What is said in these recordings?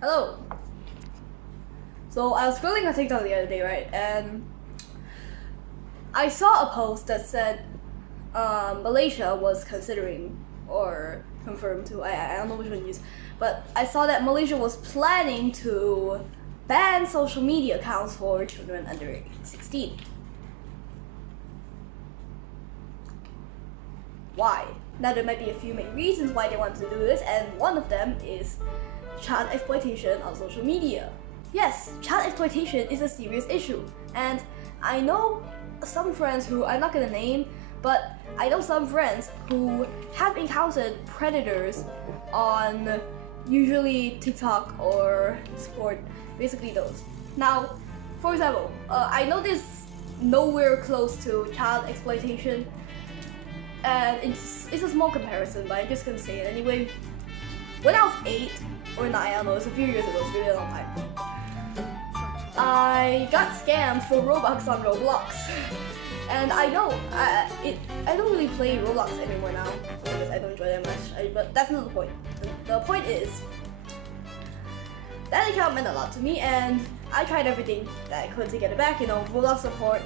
Hello. So I was scrolling on TikTok the other day, right? And I saw a post that said Malaysia was considering or confirmed to, I don't know which one to use, but I saw that Malaysia was planning to ban social media accounts for children under 16. Why? Now there might be a few main reasons why they want to do this, and one of them is child exploitation on social media. Yes, child exploitation is a serious issue, and I know some friends who I'm not gonna name, but I know some friends who have encountered predators on usually TikTok or Discord, basically those. Now, for example, I know this nowhere close to child exploitation, and it's a small comparison, but I'm just gonna say it anyway. When I was 8 or 9, I don't know, it's a few years ago, it's really a long time, I got scammed for Robux on Roblox. And I know, I don't really play Roblox anymore now, because I don't enjoy that much, but that's not the point. The point is, that account meant a lot to me, and I tried everything that I could to get it back, Roblox support.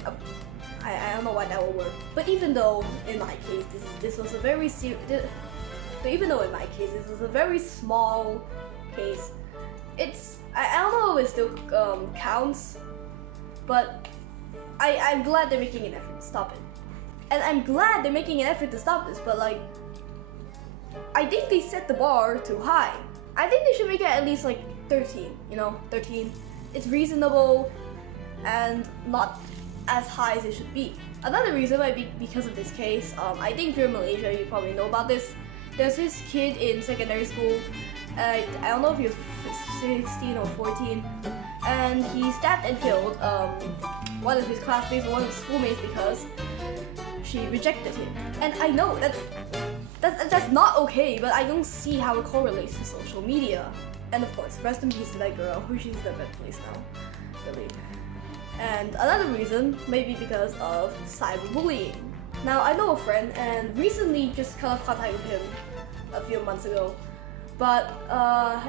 I don't know why that will work. But even though in my case this was a very small case, I don't know if it still counts, but I'm glad they're making an effort to stop it. And I'm glad they're making an effort to stop this, but like, I think they set the bar too high. I think they should make it at least like 13, 13. It's reasonable and not as high as it should be. Another reason might be because of this case. I think if you're in Malaysia, you probably know about this. There's this kid in secondary school. I don't know if he was 16 or 14, and he stabbed and killed one of his classmates, one of his schoolmates, because she rejected him. And I know that's not okay, but I don't see how it correlates to social media. And of course, rest in peace to that girl, who she's in a bad place now, really. And another reason may be because of cyberbullying. Now, I know a friend and recently just cut off contact with him a few months ago, but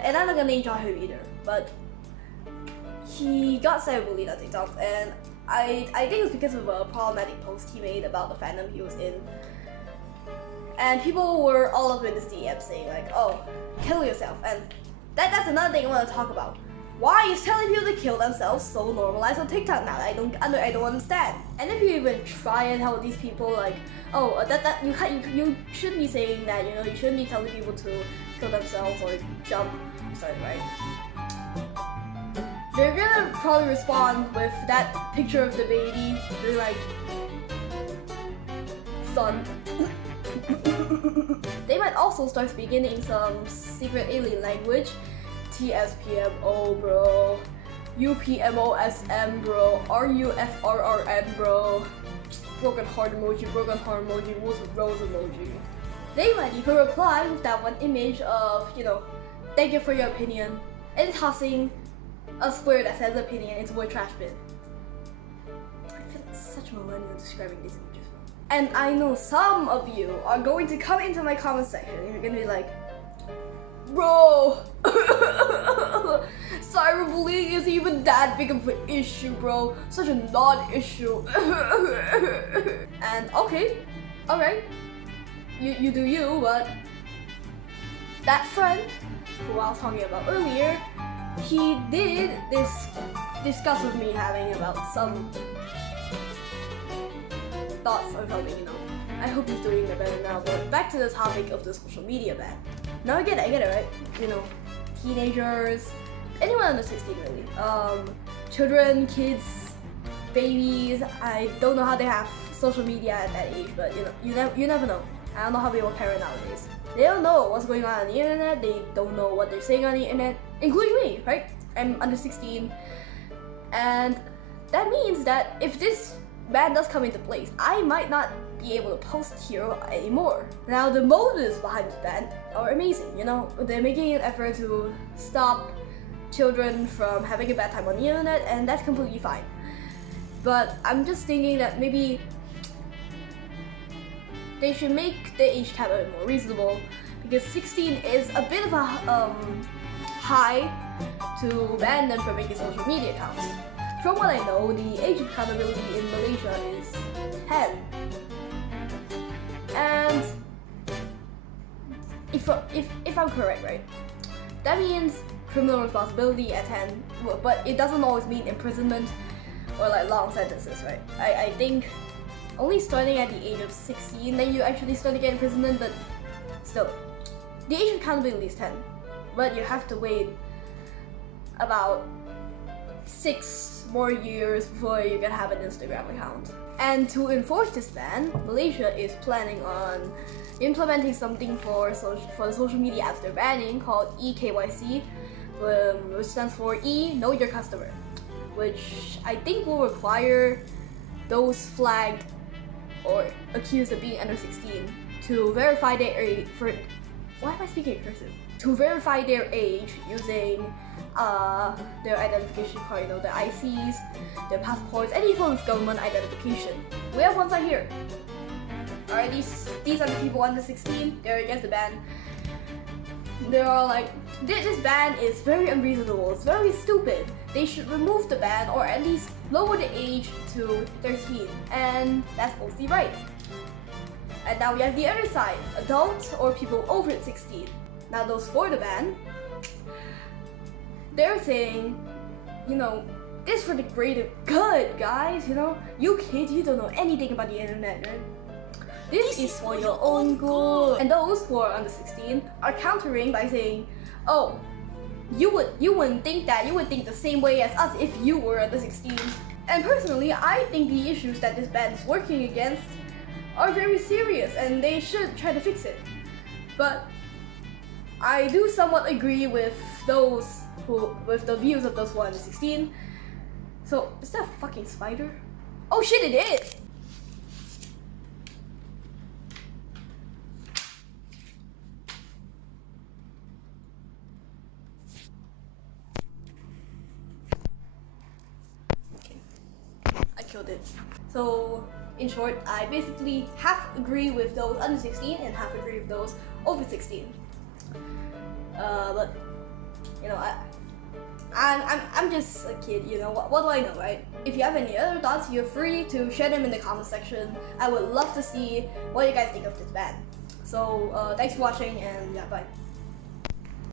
and I'm not gonna name drop him either, but he got cyberbullied on TikTok, and I think it's because of a problematic post he made about the fandom he was in. And people were all up in his DM saying like, oh, kill yourself, and that's another thing I want to talk about. Why is telling people to kill themselves so normalized on TikTok now? I don't understand. And if you even try and tell these people like, oh, that you shouldn't be saying that, you shouldn't be telling people to kill themselves or jump, sorry, right? They're gonna probably respond with that picture of the baby. They're like, son. They might also start speaking in some secret alien language. TSPMO, bro. UPMOSM, bro. RUFRRN, bro. Broken heart emoji, rose emoji. They might even reply with that one image of, thank you for your opinion, and tossing a square that says opinion into a trash bin. I feel like such a millennial describing these images. And I know some of you are going to come into my comment section and you're gonna be like, bro, cyberbullying isn't even that big of an issue, bro. Such a non-issue. And okay, alright, you do you, but that friend who I was talking about earlier, he did discuss with me having about some thoughts on something, I hope he's doing better now, but back to the topic of the social media ban. Now I get it, right? Teenagers, anyone under 16 really. Children, kids, babies, I don't know how they have social media at that age, but you never know. I don't know how people parent nowadays. They don't know what's going on the internet, they don't know what they're saying on the internet, including me, right? I'm under 16, and that means that if this ban does come into place, I might not be able to post here anymore. Now, the motives behind the ban are amazing, They're making an effort to stop children from having a bad time on the internet, and that's completely fine. But I'm just thinking that maybe they should make the age cap a bit more reasonable, because 16 is a bit of a high to ban them from making social media accounts. From what I know, the age of accountability in Malaysia is 10. And if I'm correct, right, that means criminal responsibility at 10, but it doesn't always mean imprisonment or like long sentences, right? I think only starting at the age of 16 then you actually start to get imprisonment, but still, the age of accountability is 10, but you have to wait about 6 more years before you can have an Instagram account. And to enforce this ban, Malaysia is planning on implementing something for the social media apps they're banning called eKYC, which stands for Know Your Customer, which I think will require those flagged or accused of being under 16 to verify their age why am I speaking cursive? To verify their age using their identification card, you know, their ICs, their passports, any form of government identification. We have one side here. Alright, these are the people under 16. They're against the ban. They're all like, this ban is very unreasonable. It's very stupid. They should remove the ban or at least lower the age to 13. And that's mostly right. And now we have the other side, adults or people over 16. Now those for the ban, they're saying, you know, this for the greater good, guys, you know? You kids, you don't know anything about the internet, right? This is for your own good. And those who are under 16 are countering by saying, oh, you wouldn't think that, you would think the same way as us if you were under 16. And personally, I think the issues that this ban is working against are very serious and they should try to fix it. But I do somewhat agree with the views of those who are under 16. So, is that a fucking spider? Oh shit, it is! Okay, I killed it. So, in short, I basically half agree with those under 16 and half agree with those over 16. But you know, I'm just a kid. You know, what do I know, right? If you have any other thoughts, you're free to share them in the comment section. I would love to see what you guys think of this ban. So thanks for watching, and yeah, bye.